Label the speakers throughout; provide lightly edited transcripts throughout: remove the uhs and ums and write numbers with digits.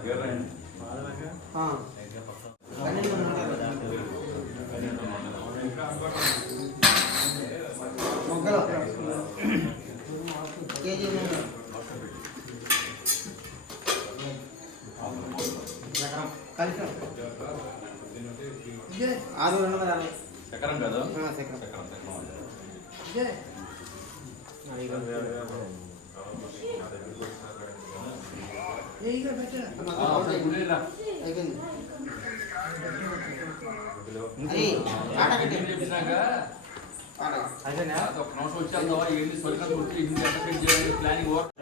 Speaker 1: ఆ. అన్నీ ఉంటాయి కదా. మొగ్గలు కేజీ కలిసి 6,260.
Speaker 2: చక్రం కాదు
Speaker 1: చక్రం. అయిపోయింది. అది ఆట కట్టి.
Speaker 2: చెప్పినాక
Speaker 1: ఆట.
Speaker 2: ఒక సంవత్సరం వచ్చేద్దాం ఇవన్నీ సొలికలు వచ్చి ఇన్ని ఎంటర్టైన్ చేయాలి ప్లానింగ్ వర్క్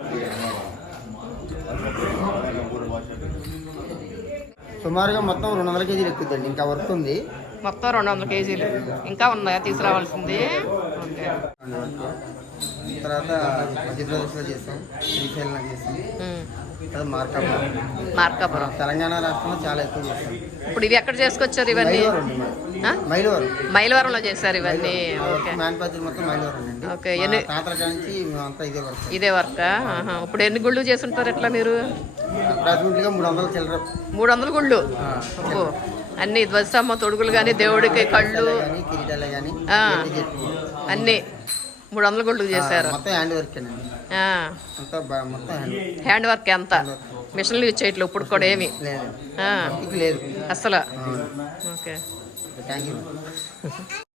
Speaker 1: సుమారుగా మొత్తం 200 కేజీలు ఎక్కుతుందండి. ఇంకా వర్క్ ఉంది.
Speaker 3: మొత్తం 200 కేజీలు ఇంకా ఉన్నాయా తీసుకురావాల్సింది? ఓకే.
Speaker 1: తర్వాత మధ్యప్రదేశ్లో చేస్తాం, శ్రీశైలంలో చేస్తాం, తర్వాత మార్కాపురం. తెలంగాణ రాష్ట్రంలో చాలా ఎక్కువ చేస్తాం.
Speaker 3: ఇప్పుడు ఇవి ఎక్కడ చేసుకొచ్చారు ఇవన్నీ?
Speaker 1: మైలవరం.
Speaker 3: మైలవరంలో చేశారు ఇవన్నీ. ఓకే.
Speaker 1: మ్యానుఫ్యాక్చర్ మొత్తం మైలవరం అండి.
Speaker 3: ఓకే.
Speaker 1: మా తాతల కానించి మేమంతా ఇదే వర్క్.
Speaker 3: ఇదే వర్క్. ఇప్పుడు ఎన్ని గుళ్ళు చేసుంటారు ఎట్లా మీరు?
Speaker 1: అప్రాక్సిమేట్గా 300 చిల్లర.
Speaker 3: 300 గుళ్ళు. అబ్బో. అన్ని ధ్వజస్తంభం తొడుగులు కానీ దేవుడికి కళ్ళు
Speaker 1: కానీ కిరీటాలే కానీ
Speaker 3: అన్ని 300 గుళ్ళు చేశారు.
Speaker 1: మొత్తం హ్యాండ్ వర్క్ అండి. అంతా మొత్తం
Speaker 3: హ్యాండ్ వర్క్ ఎంత? మిషన్లు యూజ్ చేయట్లేదు ఇప్పుడు కూడా ఏమి
Speaker 1: లేదు. లేదు
Speaker 3: అసలు. ఓకే.
Speaker 1: Thank you.